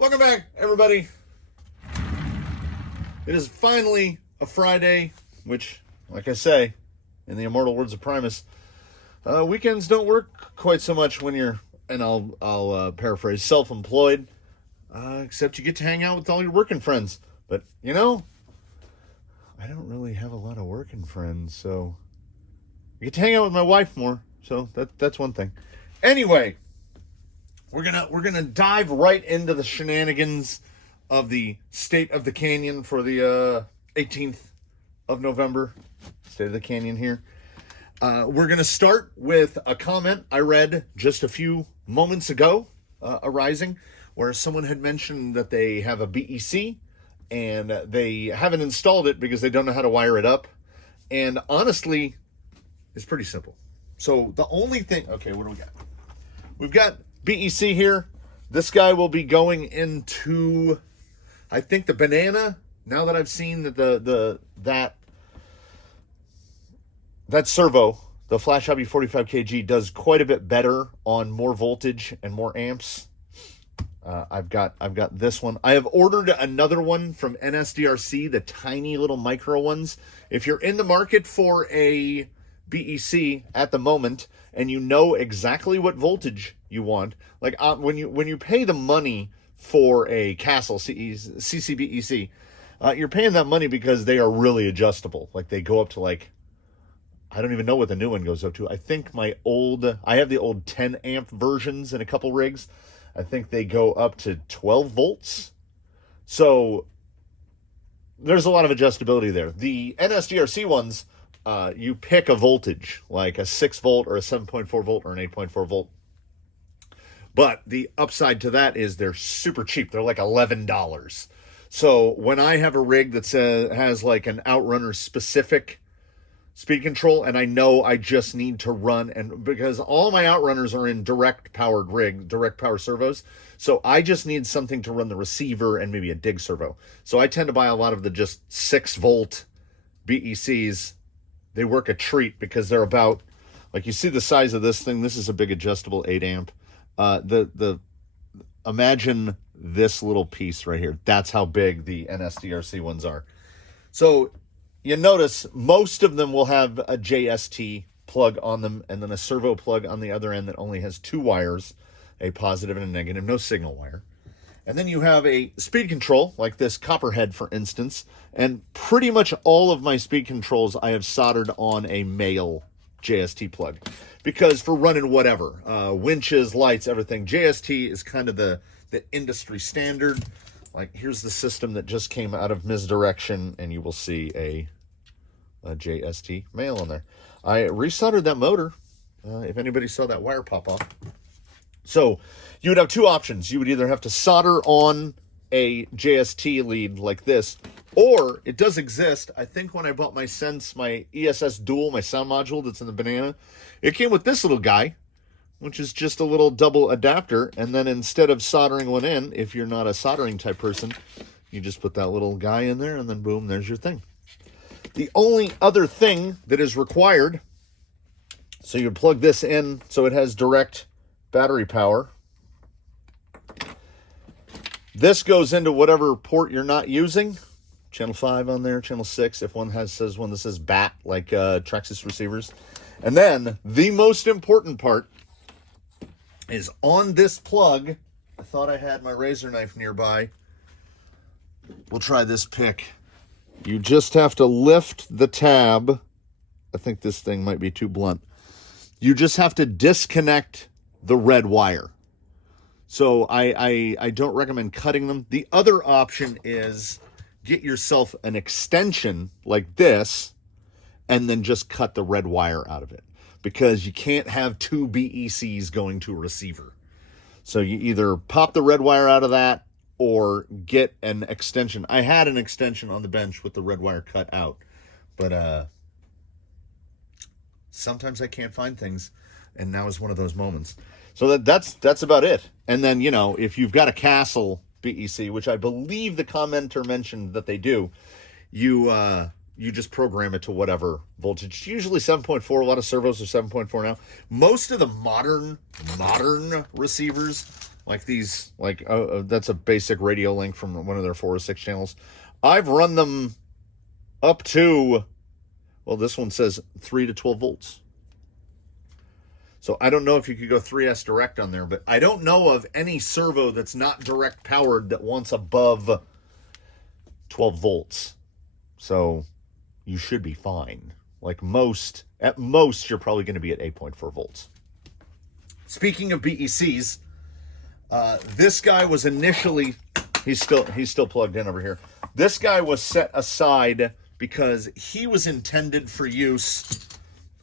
Welcome back, everybody. It is finally a Friday, which, like I say, in the immortal words of Primus, weekends don't work quite so much when you're, and I'll paraphrase, self-employed, except you get to hang out with all your working friends. But, you know, I don't really have a lot of working friends, so I get to hang out with my wife more, so that's one thing. Anyway, we're gonna dive right into the shenanigans of the State of the Canyon for the 18th of November. State of the Canyon here. We're gonna start with a comment I read just a few moments ago, arising, where someone had mentioned that they have a BEC and they haven't installed it because they don't know how to wire it up. And honestly, it's pretty simple. So the only thing, okay, what do we got? We've got BEC here. This guy will be going into, I think, the banana. Now that I've seen that that servo, the Flash Hobby 45kg, does quite a bit better on more voltage and more amps. I've got this one. I have ordered another one from NSDRC, the tiny little micro ones. If you're in the market for a BEC at the moment and you know exactly what voltage you want, like when you pay the money for a Castle CCBEC, you're paying that money because they are really adjustable. Like they go up to, like, I don't even know what the new one goes up to. I think I have the old 10 amp versions in a couple rigs. I think they go up to 12 volts. So there's a lot of adjustability there. The NSDRC ones, you pick a voltage, like a 6 volt or a 7.4 volt or an 8.4 volt. But the upside to that is they're super cheap. They're like $11. So when I have a rig that has like an Outrunner specific speed control, and I know I just need to run, and because all my Outrunners are in direct power servos, so I just need something to run the receiver and maybe a dig servo. So I tend to buy a lot of the just 6 volt BECs. They work a treat because they're about, like, you see the size of this thing. This is a big adjustable 8 amp. Imagine this little piece right here. That's how big the NSDRC ones are. So you notice most of them will have a JST plug on them and then a servo plug on the other end that only has 2 wires, a positive and a negative, no signal wire. And then you have a speed control, like this Copperhead, for instance. And pretty much all of my speed controls I have soldered on a male JST plug. Because for running whatever, winches, lights, everything, JST is kind of the industry standard. Like, here's the system that just came out of Misdirection, and you will see a JST male on there. I resoldered that motor, if anybody saw that wire pop off. So you would have 2 options. You would either have to solder on a JST lead like this, or it does exist. I think when I bought my Sense, my ESS Dual, my sound module that's in the banana, it came with this little guy, which is just a little double adapter. And then instead of soldering one in, if you're not a soldering type person, you just put that little guy in there and then boom, there's your thing. The only other thing that is required, so you plug this in so it has direct battery power. This goes into whatever port you're not using. Channel 5 on there, channel 6, if one says one that says BAT, like Traxxas receivers. And then the most important part is on this plug. I thought I had my razor knife nearby. We'll try this pick. You just have to lift the tab. I think this thing might be too blunt. You just have to disconnect the red wire. So I don't recommend cutting them. The other option is get yourself an extension like this and then just cut the red wire out of it, because you can't have 2 BECs going to a receiver. So you either pop the red wire out of that or get an extension. I had an extension on the bench with the red wire cut out, but sometimes I can't find things, and now is one of those moments. So that's about it. And then, you know, if you've got a Castle BEC, which I believe the commenter mentioned that they do, you just program it to whatever voltage. It's usually 7.4. A lot of servos are 7.4 now. Most of the modern receivers, like these, like that's a basic radio link from one of their 406 channels. I've run them up to, well, this one says 3 to 12 volts. So I don't know if you could go 3S direct on there, but I don't know of any servo that's not direct powered that wants above 12 volts. So you should be fine. Like most, at most, you're probably going to be at 8.4 volts. Speaking of BECs, this guy was initially, he's still plugged in over here. This guy was set aside because he was intended for use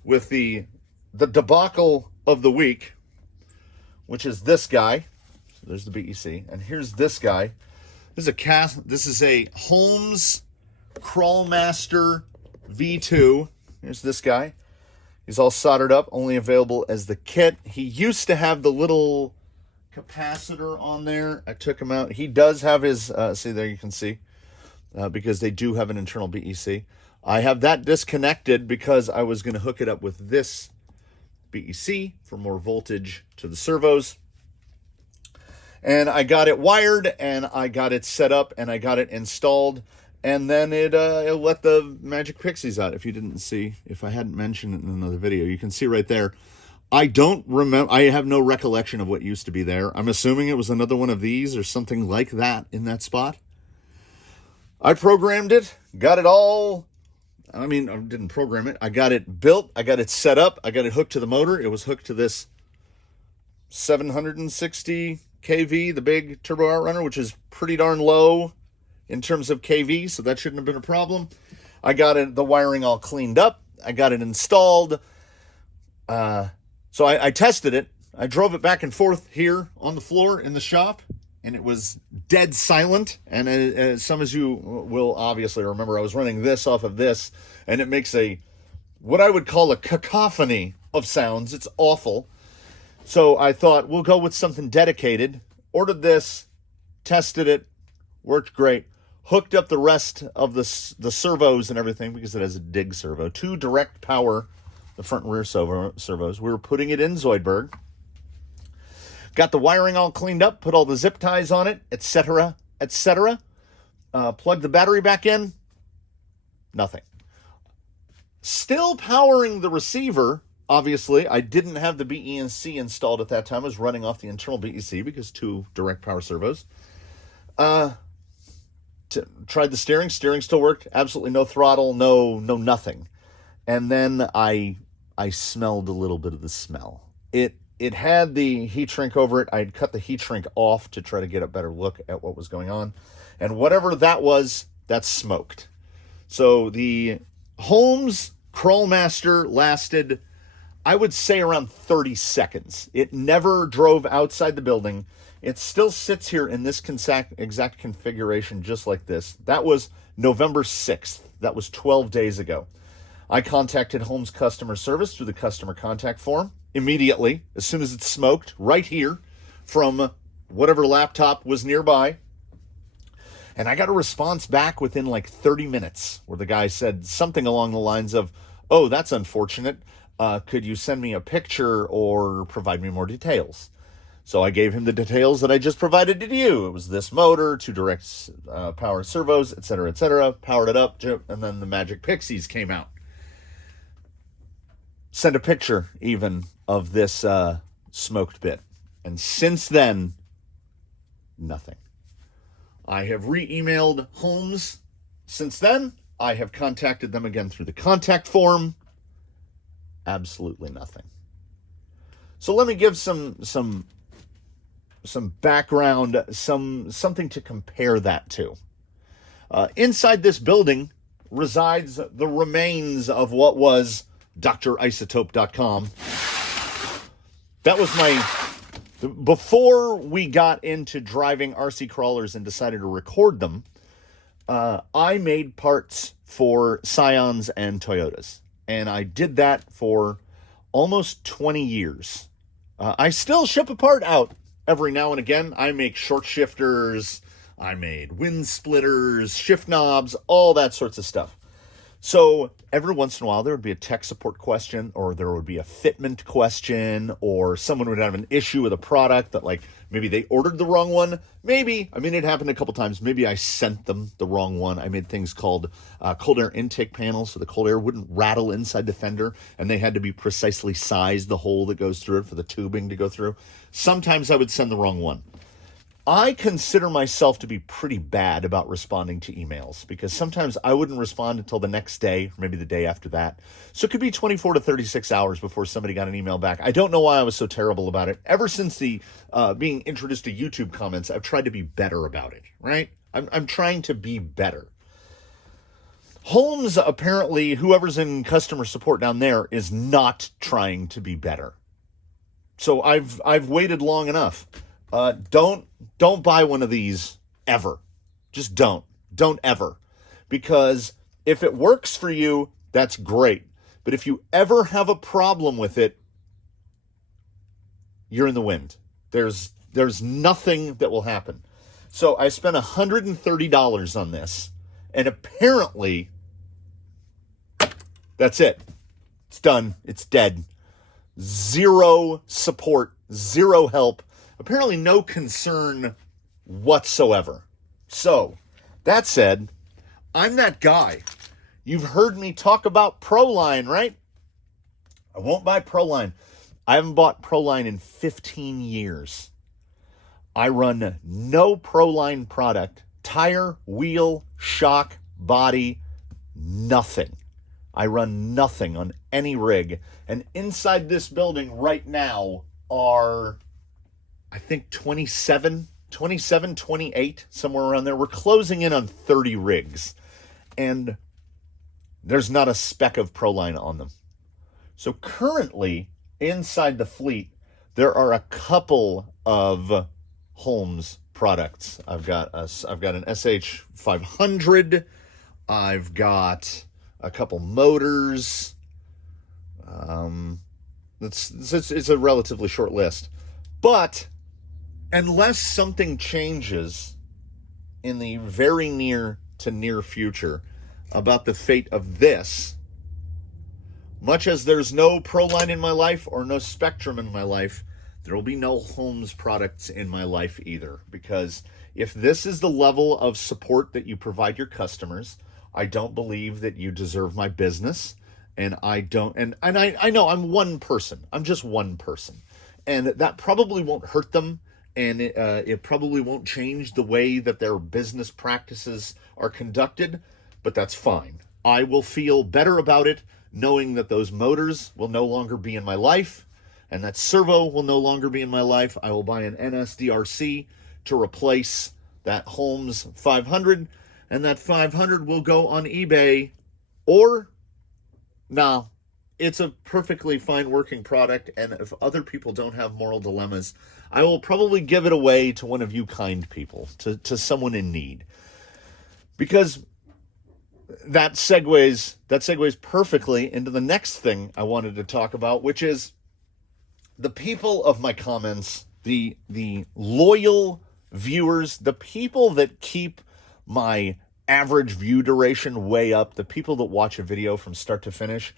with the debacle of the week, which is this guy. So there's the BEC, and here's this guy. This is a Holmes Crawlmaster V2. Here's this guy. He's all soldered up, only available as the kit. He used to have the little capacitor on there. I took him out. He does have his, see there, you can see, because they do have an internal BEC. I have that disconnected because I was going to hook it up with this BEC for more voltage to the servos. And I got it wired, and I got it set up, and I got it installed. And then it let the Magic Pixies out. If you didn't see, if I hadn't mentioned it in another video, you can see right there. I don't remember, I have no recollection of what used to be there. I'm assuming it was another one of these or something like that in that spot. I programmed it, got it all, I mean, I didn't program it. I got it built, I got it set up, I got it hooked to the motor. It was hooked to this 760 kV, the big turbo outrunner, which is pretty darn low in terms of kV, so that shouldn't have been a problem. I got the wiring all cleaned up. I got it installed. So I tested it. I drove it back and forth here on the floor in the shop, and it was dead silent. And as some of you will obviously remember, I was running this off of this, and it makes what I would call a cacophony of sounds. It's awful. So I thought, we'll go with something dedicated. Ordered this, tested it, worked great. Hooked up the rest of the servos and everything because it has a dig servo. 2 direct power, the front and rear servos. We were putting it in Zoidberg. Got the wiring all cleaned up, put all the zip ties on it, etc., etc. Plugged the battery back in. Nothing. Still powering the receiver. Obviously, I didn't have the BEC installed at that time. I was running off the internal BEC because 2 direct power servos. Tried the steering still worked, absolutely no throttle, no nothing. And then I smelled a little bit of the smell. It had the heat shrink over it. I'd cut the heat shrink off to try to get a better look at what was going on. And whatever that was, that smoked. So the Holmes Crawlmaster lasted, I would say, around 30 seconds. It never drove outside the building. It still sits here in this exact configuration just like this. That was November 6th. That was 12 days ago. I contacted Holmes customer service through the customer contact form immediately, as soon as it smoked, right here from whatever laptop was nearby. And I got a response back within like 30 minutes where the guy said something along the lines of, "Oh, that's unfortunate. Could you send me a picture or provide me more details?" So I gave him the details that I just provided to you. It was this motor, 2 direct power servos, etc., etc. Powered it up, and then the Magic Pixies came out. Sent a picture even of this smoked bit. And since then, nothing. I have re-emailed Holmes since then. I have contacted them again through the contact form. Absolutely nothing. So let me give some background, something to compare that to. Inside this building resides the remains of what was drisotope.com. That was before we got into driving RC crawlers and decided to record them, I made parts for Scions and Toyotas. And I did that for almost 20 years. I still ship a part out every now and again. I make short shifters, I made wind splitters, shift knobs, all that sorts of stuff. So every once in a while there would be a tech support question, or there would be a fitment question, or someone would have an issue with a product that like Maybe they ordered the wrong one. Maybe, I mean, it happened a couple times. Maybe I sent them the wrong one. I made things called cold air intake panels, so the cold air wouldn't rattle inside the fender, and they had to be precisely sized, the hole that goes through it for the tubing to go through. Sometimes I would send the wrong one. I consider myself to be pretty bad about responding to emails because sometimes I wouldn't respond until the next day, or maybe the day after that. So it could be 24 to 36 hours before somebody got an email back. I don't know why I was so terrible about it. Ever since the being introduced to YouTube comments, I've tried to be better about it, right? I'm trying to be better. Holmes, apparently, whoever's in customer support down there is not trying to be better. So I've waited long enough. Don't buy one of these ever. Just don't ever, because if it works for you, that's great. But if you ever have a problem with it, you're in the wind. There's nothing that will happen. So I spent $130 on this, and apparently that's it. It's done. It's dead. Zero support, zero help. Apparently no concern whatsoever. So, that said, I'm that guy. You've heard me talk about Proline, right? I won't buy Proline. I haven't bought Proline in 15 years. I run no Proline product. Tire, wheel, shock, body, nothing. I run nothing on any rig. And inside this building right now are, I think, 27, 28, somewhere around there. We're closing in on 30 rigs. And there's not a speck of Proline on them. So currently, inside the fleet, there are a couple of Holmes products. I've got an SH500. I've got a couple motors. It's a relatively short list. But unless something changes in the very near to near future about the fate of this, much as there's no Proline in my life or no Spectrum in my life, there will be no Holmes products in my life either. Because if this is the level of support that you provide your customers, I don't believe that you deserve my business. And I don't, and I know I'm one person. I'm just one person. And that probably won't hurt them. And it probably won't change the way that their business practices are conducted. But that's fine. I will feel better about it knowing that those motors will no longer be in my life. And that servo will no longer be in my life. I will buy an NSDRC to replace that Holmes 500. And that 500 will go on eBay. Or, no, it's a perfectly fine working product. And if other people don't have moral dilemmas, I will probably give it away to one of you kind people, to someone in need. Because that segues perfectly into the next thing I wanted to talk about, which is the people of my comments, the loyal viewers, the people that keep my average view duration way up, the people that watch a video from start to finish.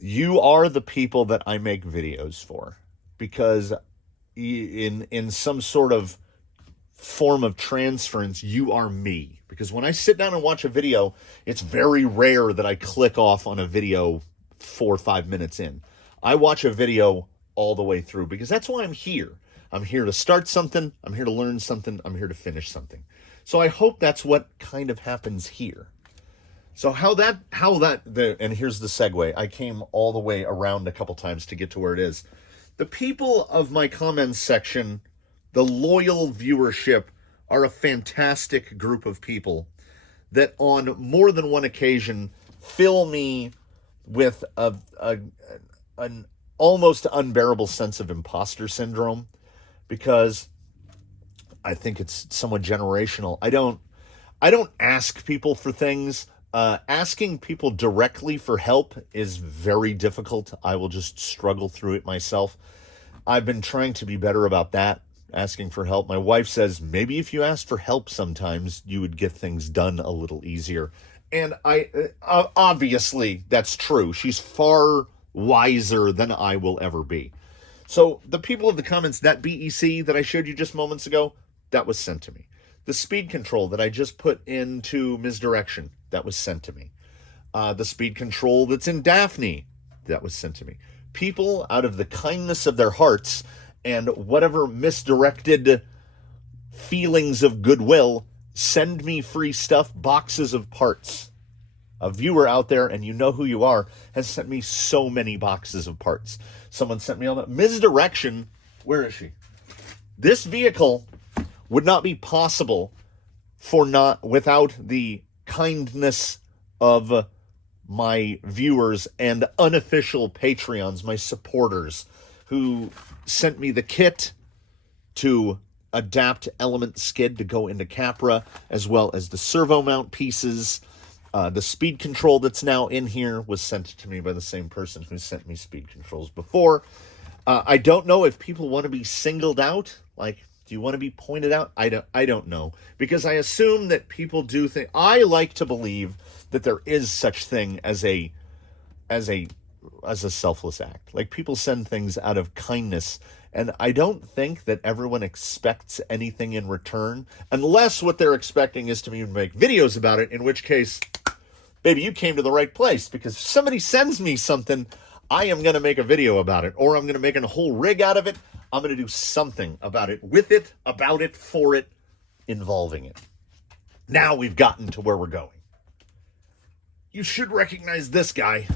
You are the people that I make videos for, because in some sort of form of transference, you are me. Because when I sit down and watch a video, it's very rare that I click off on a video 4 or 5 minutes in. I watch a video all the way through because that's why I'm here. I'm here to start something. I'm here to learn something. I'm here to finish something. So I hope that's what kind of happens here. So and here's the segue. I came all the way around a couple times to get to where it is. The people of my comments section, the loyal viewership, are a fantastic group of people that on more than one occasion fill me with an almost unbearable sense of imposter syndrome, because I think it's somewhat generational. I don't ask people for things. Asking people directly for help is very difficult. I will just struggle through it myself. I've been trying to be better about that, asking for help. My wife says maybe if you asked for help sometimes, you would get things done a little easier. And obviously that's true. She's far wiser than I will ever be. So the people of the comments, that BEC that I showed you just moments ago, that was sent to me. The speed control that I just put into misdirection, that was sent to me. The speed control that's in Daphne, that was sent to me. People, out of the kindness of their hearts and whatever misdirected feelings of goodwill, send me free stuff, boxes of parts. A viewer out there, and you know who you are, has sent me so many boxes of parts. Someone sent me all that. Misdirection, where is she? This vehicle would not be possible without the kindness of my viewers and unofficial Patreons, my supporters, who sent me the kit to adapt element skid to go into Capra, as well as the servo mount pieces. The speed control that's now in here was sent to me by the same person who sent me speed controls before. I don't know if people want to be singled out. Like, do you want to be pointed out? I don't know. Because I assume that people do think... I like to believe that there is such thing as a selfless act. Like, people send things out of kindness, and I don't think that everyone expects anything in return, unless what they're expecting is to me make videos about it, in which case, baby, you came to the right place, because if somebody sends me something, I am going to make a video about it, or I'm going to make a whole rig out of it. I'm going to do something about it, with it, about it, for it, involving it. Now we've gotten to where we're going. You should recognize this guy,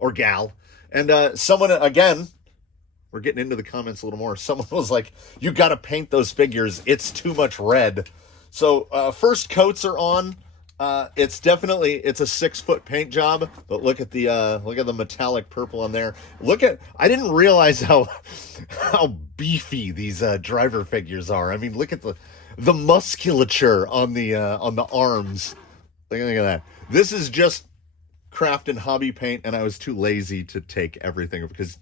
or gal. And someone, again, we're getting into the comments a little more. Someone was like, you got to paint those figures. It's too much red. So first coats are on. It's a 6-foot paint job, but look at the metallic purple on there. I didn't realize how beefy these driver figures are. I mean, look at the musculature on the arms. Look at that. This is just craft and hobby paint, and I was too lazy to take everything, because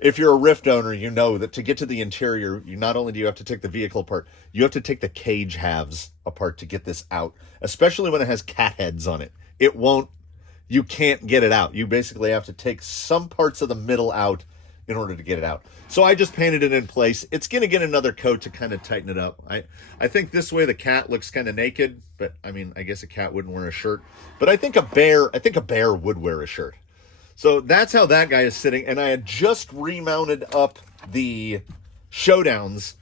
if you're a Rift owner, you know that to get to the interior, you not only do you have to take the vehicle apart, you have to take the cage halves apart to get this out, especially when it has cat heads on it. You can't get it out. You basically have to take some parts of the middle out in order to get it out. So I just painted it in place. It's going to get another coat to kind of tighten it up. I think this way the cat looks kind of naked, but I mean, I guess a cat wouldn't wear a shirt. But I think a bear would wear a shirt. So that's how that guy is sitting. And I had just remounted up the showdowns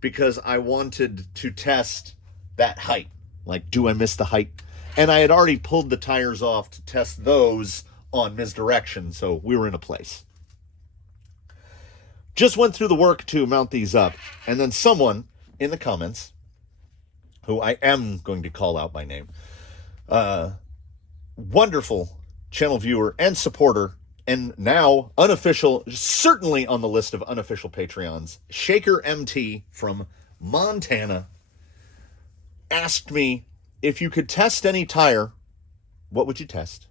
because I wanted to test that height. Like, do I miss the height? And I had already pulled the tires off to test those on misdirection, so we were in a place. Just went through the work to mount these up, and then someone in the comments, who I am going to call out by name, wonderful channel viewer and supporter, and now unofficial, certainly on the list of unofficial Patreons, Shaker MT from Montana, asked me, if you could test any tire, what would you test?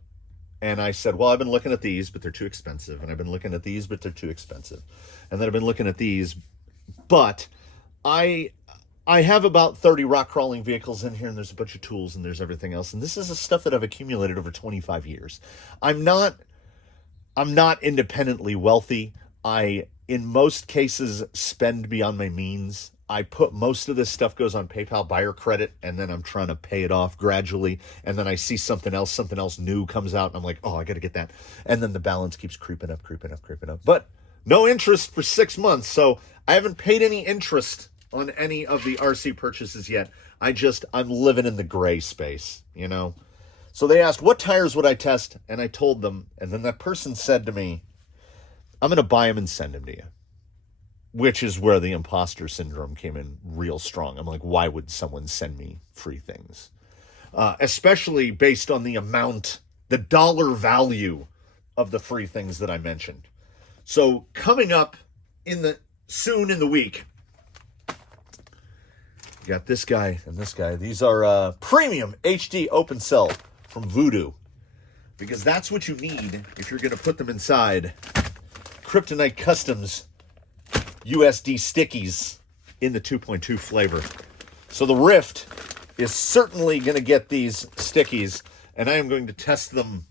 And I said, well, I've been looking at these, but they're too expensive. And I've been looking at these, but they're too expensive. And then I've been looking at these, but I have about 30 rock crawling vehicles in here, and there's a bunch of tools, and there's everything else. And this is the stuff that I've accumulated over 25 years. I'm not independently wealthy. I, in most cases, spend beyond my means. I put most of this stuff goes on PayPal buyer credit, and then I'm trying to pay it off gradually. And then I see something else new comes out, and I'm like, oh, I got to get that. And then the balance keeps creeping up. But no interest for 6 months. So I haven't paid any interest on any of the RC purchases yet. I'm living in the gray space, you know? So they asked, what tires would I test? And I told them, and then that person said to me, I'm going to buy them and send them to you. Which is where the imposter syndrome came in real strong. I'm like, why would someone send me free things? Especially based on the amount, the dollar value of the free things that I mentioned. So coming up soon in the week, got this guy and this guy. These are premium HD open cell from Voodoo, because that's what you need if you're going to put them inside Kryptonite Customs USD stickies in the 2.2 flavor. So the Rift is certainly going to get these stickies, and I am going to test them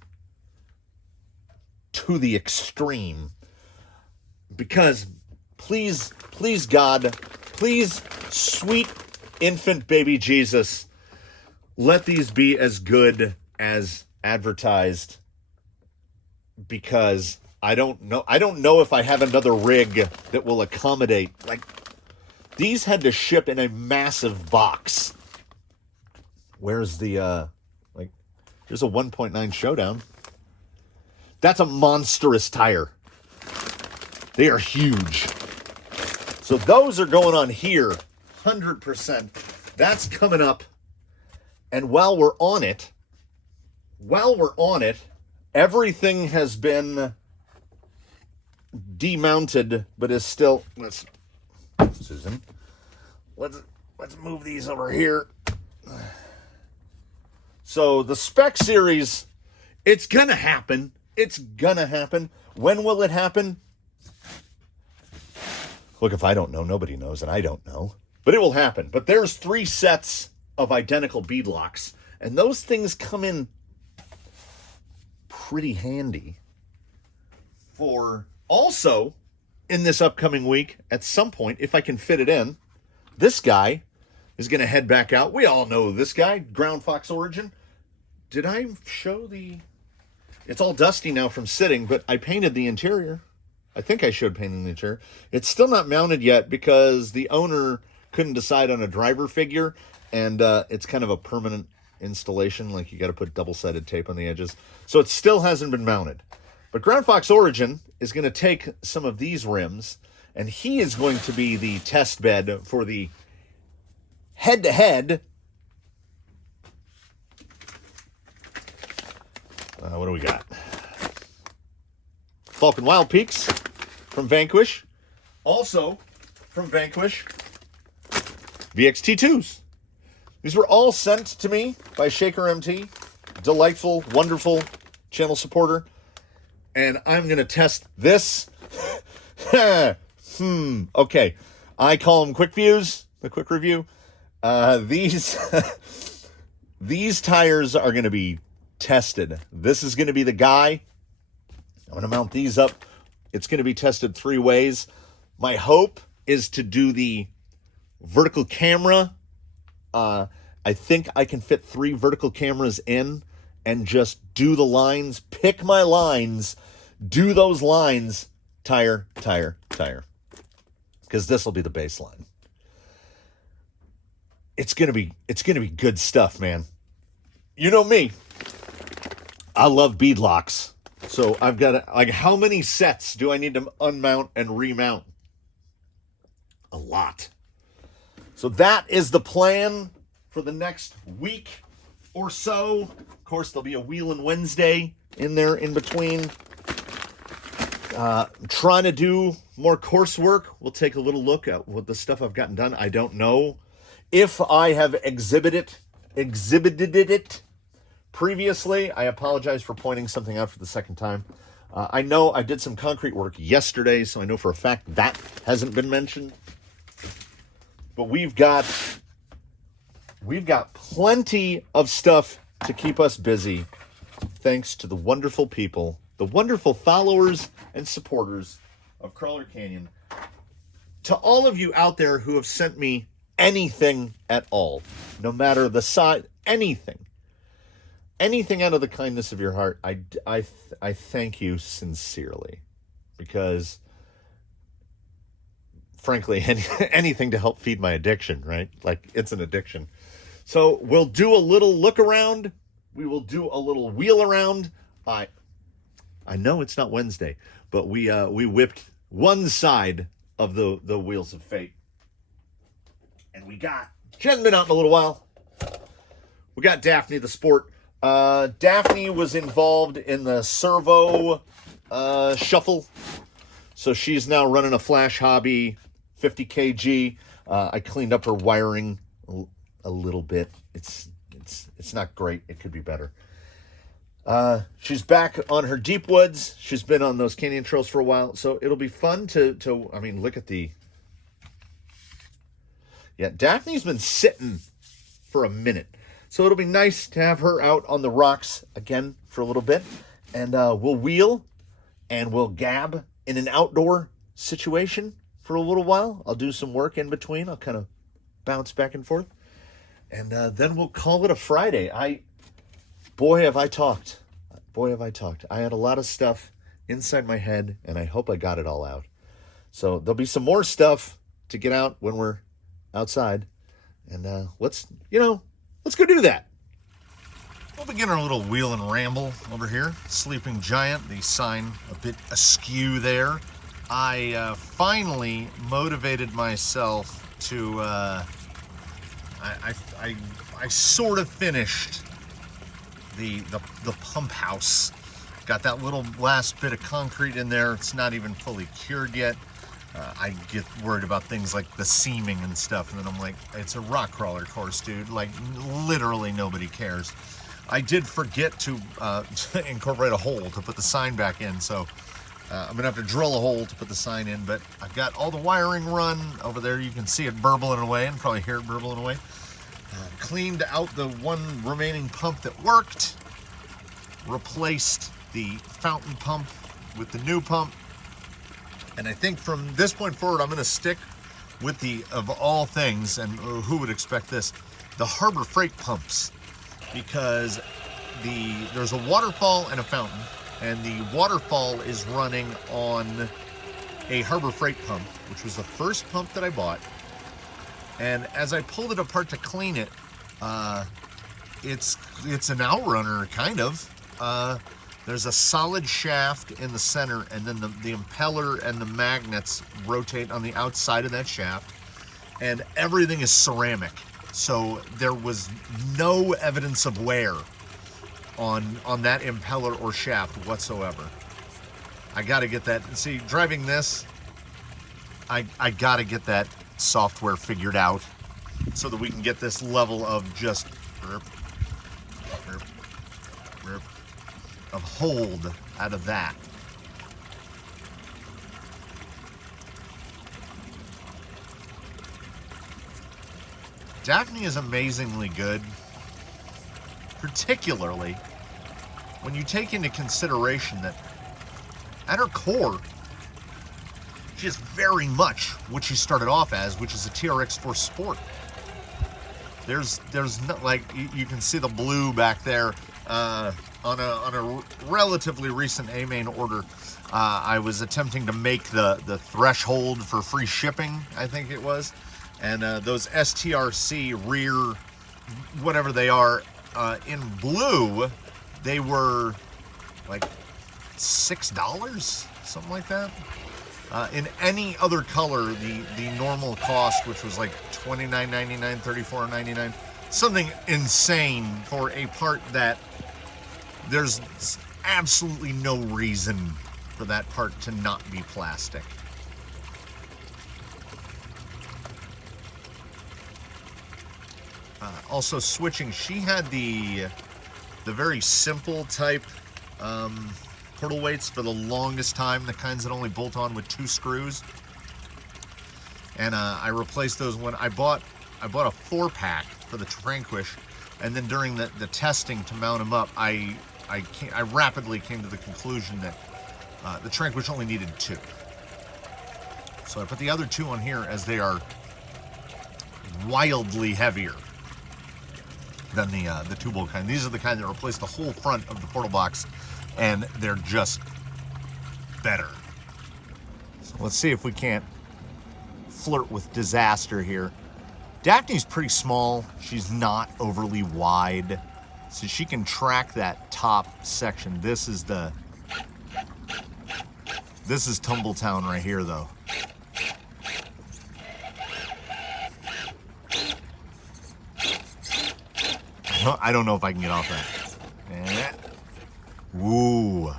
to the extreme. because please, please God, please, sweet infant baby Jesus, let these be as good as advertised, because I don't know if I have another rig that will accommodate. Like, these had to ship in a massive box. Where's the there's a 1.9 Showdown. That's a monstrous tire. They are huge. So those are going on here, 100%. That's coming up. And while we're on it, everything has been demounted, but is still, Susan, let's move these over here. So the spec series, it's going to happen. It's going to happen. When will it happen? Look, if I don't know, nobody knows, and I don't know. But it will happen. But there's 3 sets of identical bead locks, and those things come in pretty handy for also in this upcoming week at some point, if I can fit it in. This guy is going to head back out. We all know this guy, Ground Fox Origin. Did I show the... It's all dusty now from sitting, but I painted the interior. I think I showed painting the interior. It's still not mounted yet because the owner couldn't decide on a driver figure, and it's kind of a permanent installation. Like, you got to put double-sided tape on the edges. So it still hasn't been mounted. But Ground Fox Origin is going to take some of these rims, and he is going to be the test bed for the head-to-head. What do we got? Falcon Wild Peaks from Vanquish. Also from Vanquish, VXT2s. These were all sent to me by Shaker MT. Delightful, wonderful channel supporter. And I'm going to test this. Okay. I call them quick views, the quick review. These tires are going to be tested. This is going to be the guy. I'm going to mount these up. It's going to be tested 3 ways. My hope is to do the vertical camera. I think I can fit 3 vertical cameras in and just do the lines, pick my lines, do those lines, tire. Because this will be the baseline. It's gonna be good stuff, man. You know me. I love bead locks. So I've got like, how many sets do I need to unmount and remount? A lot. So that is the plan for the next week or so. Of course, there'll be a Wheelin' Wednesday in there in between. Trying to do more coursework. We'll take a little look at what the stuff I've gotten done. I don't know if I have exhibited it previously. I apologize for pointing something out for the second time. I know I did some concrete work yesterday, so I know for a fact that hasn't been mentioned. But we've got plenty of stuff to keep us busy, thanks to the wonderful people, the wonderful followers and supporters of Crawler Canyon. To all of you out there who have sent me anything at all, no matter the size, anything out of the kindness of your heart, I thank you sincerely, because frankly, anything to help feed my addiction, right? Like, it's an addiction. So we'll do a little look around. We will do a little wheel around. I know it's not Wednesday, but we whipped one side of the Wheels of Fate. And she hasn't been out in a little while. We got Daphne the Sport. Daphne was involved in the servo shuffle. So she's now running a Flash Hobby 50 kg. I cleaned up her wiring a little bit. It's not great. It could be better. She's back on her deep woods. She's been on those canyon trails for a while. So it'll be fun to I mean, look at yeah, Daphne's been sitting for a minute. So it'll be nice to have her out on the rocks again for a little bit. And we'll wheel and we'll gab in an outdoor situation for a little while. I'll do some work in between. I'll kind of bounce back and forth. And then we'll call it a Friday. Boy, have I talked. Boy, have I talked. I had a lot of stuff inside my head, and I hope I got it all out. So there'll be some more stuff to get out when we're outside. And let's go do that. We'll begin our little wheel and ramble over here. Sleeping Giant, the sign a bit askew there. I finally motivated myself to, I sort of finished the pump house. Got that little last bit of concrete in there. It's not even fully cured yet. I get worried about things like the seaming and stuff, and then I'm like, it's a rock crawler course, dude. Like, literally nobody cares. I did forget to incorporate a hole to put the sign back in, so I'm gonna have to drill a hole to put the sign in, but I've got all the wiring run over there. You can see it burbling away and probably hear it burbling away. Cleaned out the one remaining pump that worked, replaced the fountain pump with the new pump, and I think from this point forward I'm going to stick with of all things, and who would expect this, the Harbor Freight pumps, because there's a waterfall and a fountain, and the waterfall is running on a Harbor Freight pump, which was the first pump that I bought. And as I pulled it apart to clean it, it's an outrunner, kind of. There's a solid shaft in the center, and then the impeller and the magnets rotate on the outside of that shaft, and everything is ceramic. So there was no evidence of wear on that impeller or shaft whatsoever. I gotta get that. See, driving this, I gotta get that software figured out so that we can get this level of just of hold out of that. Daphne is amazingly good, particularly when you take into consideration that at her core, she is very much what she started off as, which is a TRX4 Sport. There's no, like, you can see the blue back there. On a relatively recent A-main order, I was attempting to make the threshold for free shipping, I think it was, and those STRC rear, whatever they are, in blue, they were like $6, something like that. In any other color, the normal cost, which was like $29.99, $34.99, something insane for a part that there's absolutely no reason for that part to not be plastic. Also switching, she had the very simple type portal weights for the longest time, the kinds that only bolt on with 2 screws. And I replaced those when I bought a 4-pack for the Tranquish, and then during the testing to mount them up, I rapidly came to the conclusion that the Tranquish only needed 2. So I put the other 2 on here, as they are wildly heavier than the 2-bolt kind. These are the kind that replace the whole front of the portal box, and they're just better. So let's see if we can't flirt with disaster here. Daphne's pretty small. She's not overly wide, so she can track that top section. This is Tumbletown right here, though. I don't know if I can get off that. Woo.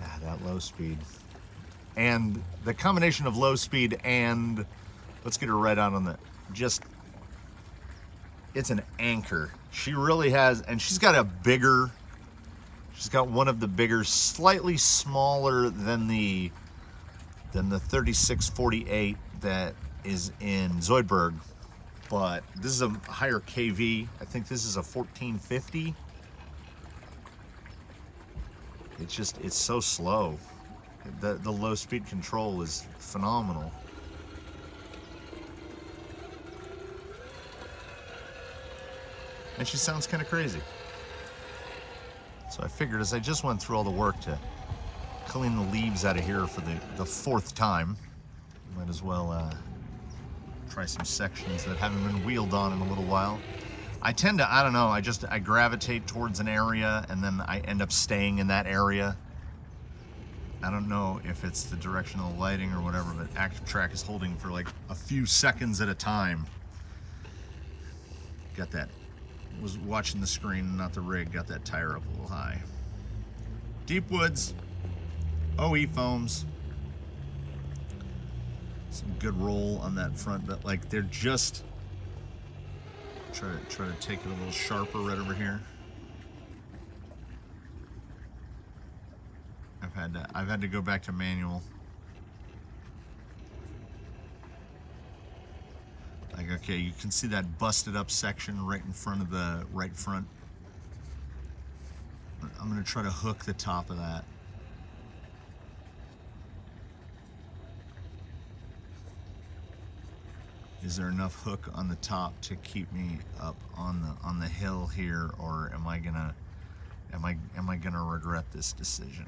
Yeah, that low speed. And the combination of low speed and, let's get her right out on the, it's an anchor. She really has, and she's got one of the bigger, slightly smaller than the 3648 that is in Zoidberg. But this is a higher KV. I think this is a 1450. It's so slow. The low speed control is phenomenal. And she sounds kind of crazy. So I figured, as I just went through all the work to clean the leaves out of here for the fourth time, might as well try some sections that haven't been wheeled on in a little while. I tend to, I don't know, I gravitate towards an area and then I end up staying in that area. I don't know if it's the direction of the lighting or whatever, but Active Track is holding for like a few seconds at a time. Got that, was watching the screen, not the rig, got that tire up a little high. Deep woods, OE foams. Some good roll on that front, but like they're just, try to take it a little sharper right over here. I've had to go back to manual. Like, okay, you can see that busted up section right in front of the right front. I'm gonna try to hook the top of that. Is there enough hook on the top to keep me up on the hill here, or am I gonna regret this decision?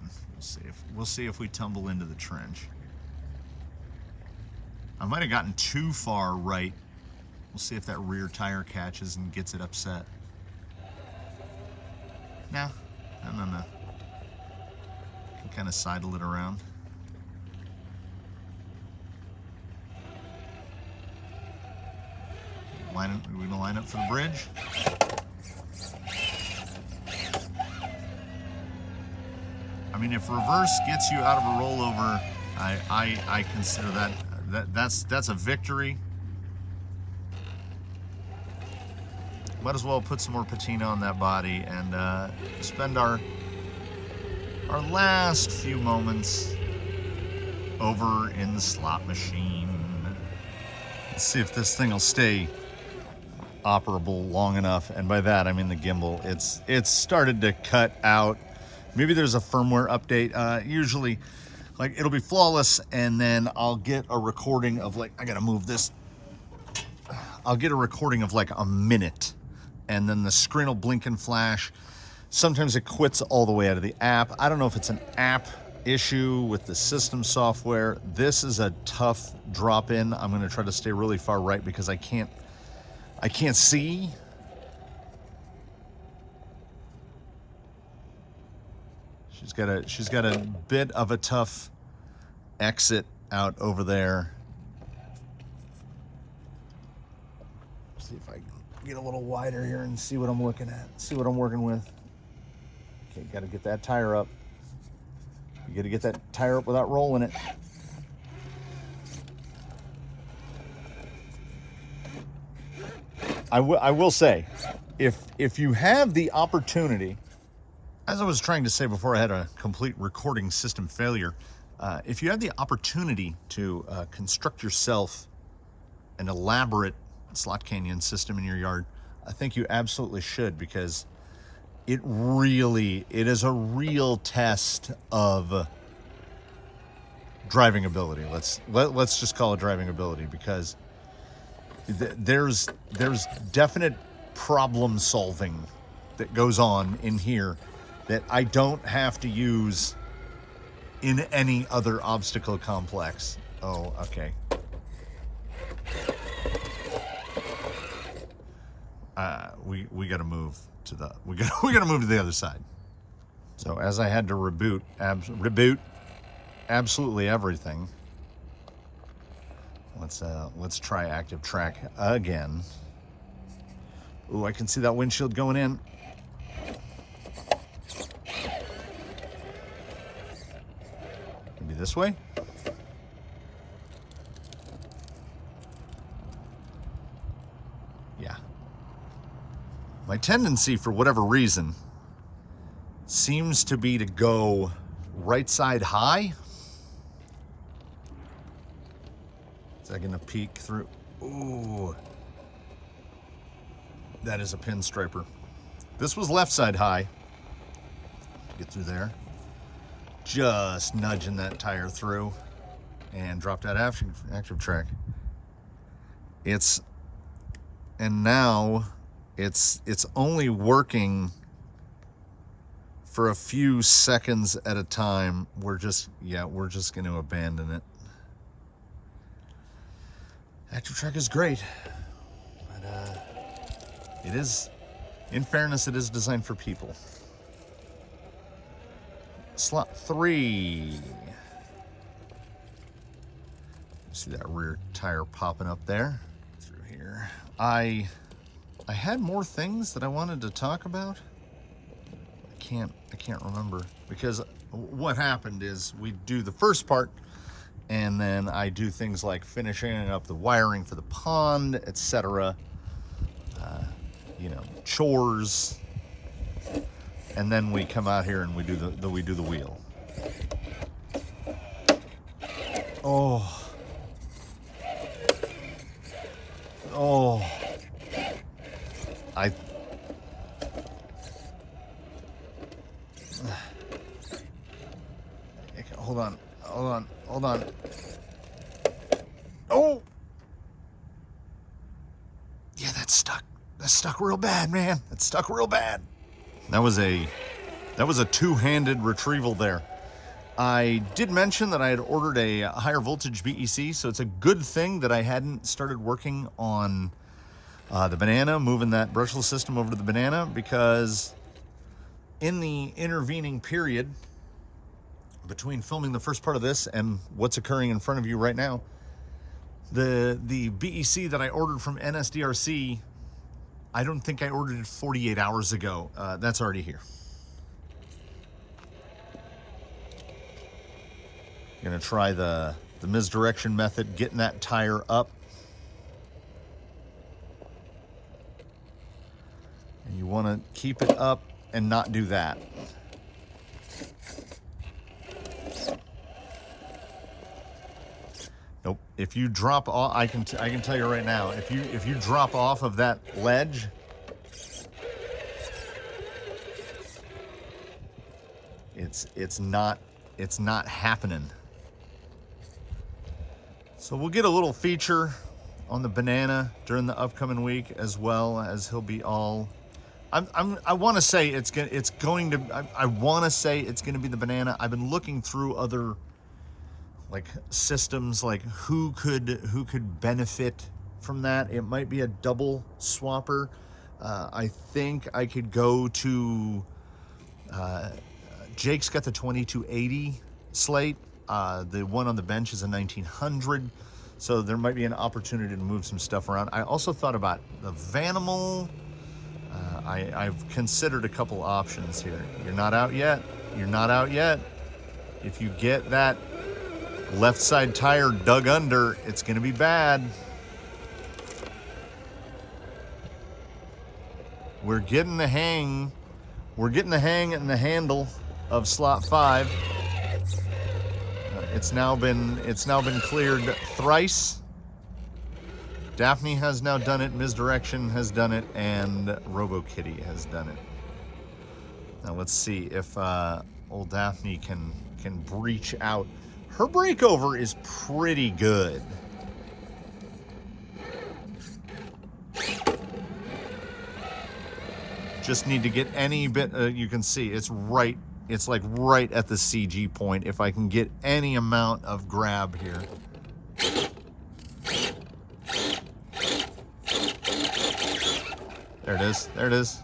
We'll see if we tumble into the trench. I might have gotten too far right. We'll see if that rear tire catches and gets it upset. No. Can kind of sidle it around. We're gonna line up for the bridge. I mean, if reverse gets you out of a rollover, I consider that's a victory. Might as well put some more patina on that body and spend our last few moments over in the slot machine. Let's see if this thing will stay operable long enough, and by that I mean the gimbal. It's started to cut out. Maybe there's a firmware update. Usually, like, it'll be flawless, and then I'll get a recording of, like, I gotta move this. I'll get a recording of like a minute, and then the screen will blink and flash. Sometimes it quits all the way out of the app. I don't know if it's an app issue with the system software. This is a tough drop in. I'm gonna try to stay really far right because I can't see. She's got a bit of a tough exit out over there. See if I can get a little wider here and see what I'm looking at. See what I'm working with. Okay, got to get that tire up. You got to get that tire up without rolling it. I will say, if you have the opportunity, as I was trying to say before I had a complete recording system failure, if you have the opportunity to construct yourself an elaborate slot canyon system in your yard, I think you absolutely should, because it is a real test of driving ability. Let's just call it driving ability, because there's definite problem solving that goes on in here that I don't have to use in any other obstacle complex. Oh, okay. We got to move to the we got to move to the other side. So as I had to reboot absolutely everything, let's try Active Track again. Ooh, I can see that windshield going in. Maybe this way. Yeah. My tendency, for whatever reason, seems to be to go right side high. Is that gonna peek through? Ooh. That is a pinstriper. This was left side high. Get through there. just nudging that tire through and drop that active track. And now it's only working for a few seconds at a time. We're just going to abandon it. Active track is great, but it is, in fairness, it is designed for people. Slot 3. See that rear tire popping up there through here. I had more things that I wanted to talk about. I can't remember, because what happened is we do the first part and then I do things like finishing up the wiring for the pond, etc. Chores, and then we come out here and we do the wheel. Oh. Hold on. Oh! Yeah, that's stuck. That's stuck real bad, man. That's stuck real bad. That was a two-handed retrieval there. I did mention that I had ordered a higher voltage BEC, so it's a good thing that I hadn't started working on the Banana, moving that brushless system over to the Banana, because in the intervening period between filming the first part of this and what's occurring in front of you right now, the BEC that I ordered from NSDRC, I don't think I ordered it 48 hours ago. That's already here. Gonna try the misdirection method, getting that tire up. And you want to keep it up and not do that. Nope. If you drop off, I can tell you right now, if you drop off of that ledge, it's not happening. So we'll get a little feature on the Banana during the upcoming week, as well as he'll be all. I want to say it's going to. I want to say it's going to be the Banana. I've been looking through other like systems, like who could benefit from that. It might be a double swapper. I think I could go to. Jake's got the 2280 slate. The one on the bench is a 1900, so there might be an opportunity to move some stuff around. I also thought about the Vanimal. I've considered a couple options here. You're not out yet. If you get that left side tire dug under, it's going to be bad. We're getting the hang and the handle of slot 5. It's now been cleared thrice. Daphne has now done it, Misdirection has done it, and RoboKitty has done it. Now let's see if old Daphne can breach out. Her breakover is pretty good. Just need to get any bit, you can see it's right. It's like right at the CG point. If I can get any amount of grab here. There it is.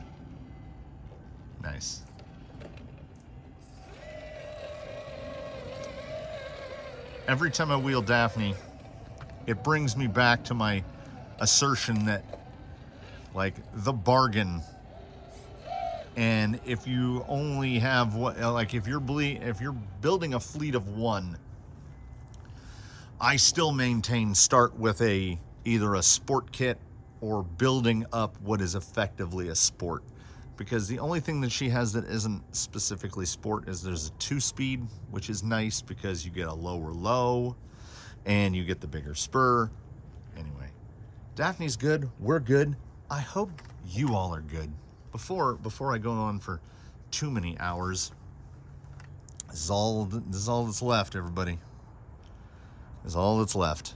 Nice. Every time I wheel Daphne, it brings me back to my assertion that, like, the bargain. And if you only have if you're building a fleet of one, I still maintain start with either a sport kit or building up what is effectively a sport, because the only thing that she has that isn't specifically sport is there's a 2-speed, which is nice because you get a lower low and you get the bigger spur. Anyway, Daphne's good. We're good. I hope you all are good. Before I go on for too many hours, This is all that's left, everybody. This is all that's left.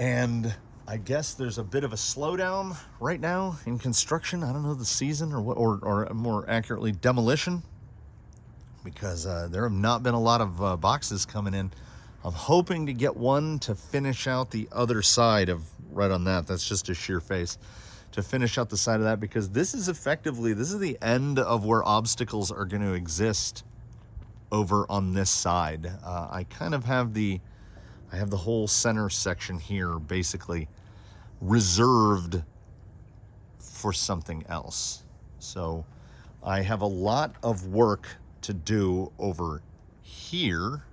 And I guess there's a bit of a slowdown right now in construction. I don't know the season or what, or more accurately, demolition, because there have not been a lot of boxes coming in. I'm hoping to get one to finish out the other side of right on that. That's just a sheer face. To finish out the side of that, because this is the end of where obstacles are going to exist over on this side. I kind of have the whole center section here basically reserved for something else. So I have a lot of work to do over here.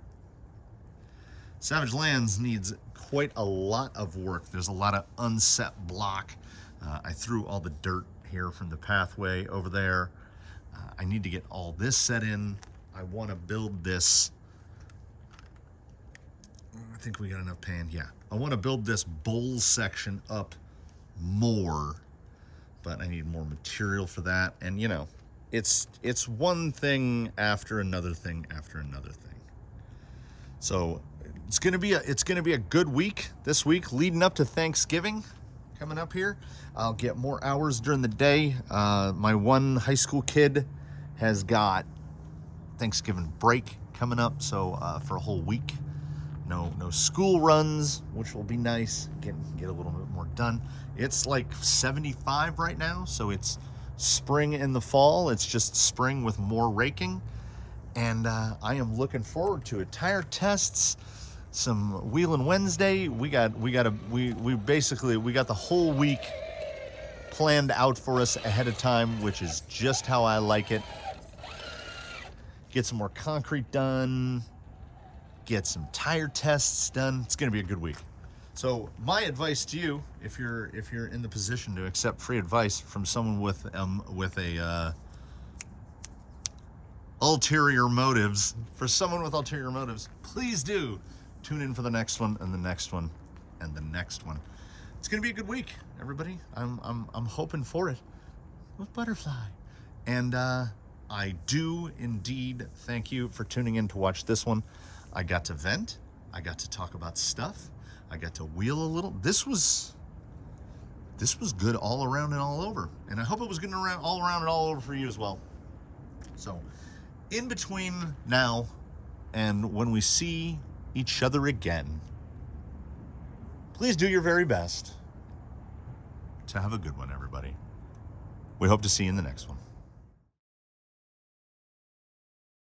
Savage Lands needs quite a lot of work. There's a lot of unset block. I threw all the dirt here from the pathway over there. I need to get all this set in. I want to build this. I think we got enough pan. Yeah. I want to build this bowl section up more, but I need more material for that. And you know, it's one thing after another thing after another thing. So it's gonna be a good week this week leading up to Thanksgiving coming up here. I'll get more hours during the day. My one high school kid has got Thanksgiving break coming up, so for a whole week, no school runs, which will be nice. Get a little bit more done. It's like 75 right now, so it's spring in the fall. It's just spring with more raking, and I am looking forward to it. Tire tests, some Wheelin' Wednesday. We got the whole week planned out for us ahead of time, which is just how I like it. Get some more concrete done, get some tire tests done. It's going to be a good week. So my advice to you, if you're in the position to accept free advice from someone with a ulterior motives, please do tune in for the next one and the next one and the next one. It's going to be a good week, everybody. I'm hoping for it with Butterfly. And I do indeed thank you for tuning in to watch this one. I got to vent. I got to talk about stuff. I got to wheel a little. This was good all around and all over. And I hope it was good all around and all over for you as well. So in between now and when we see each other again, please do your very best to have a good one, everybody. We hope to see you in the next one.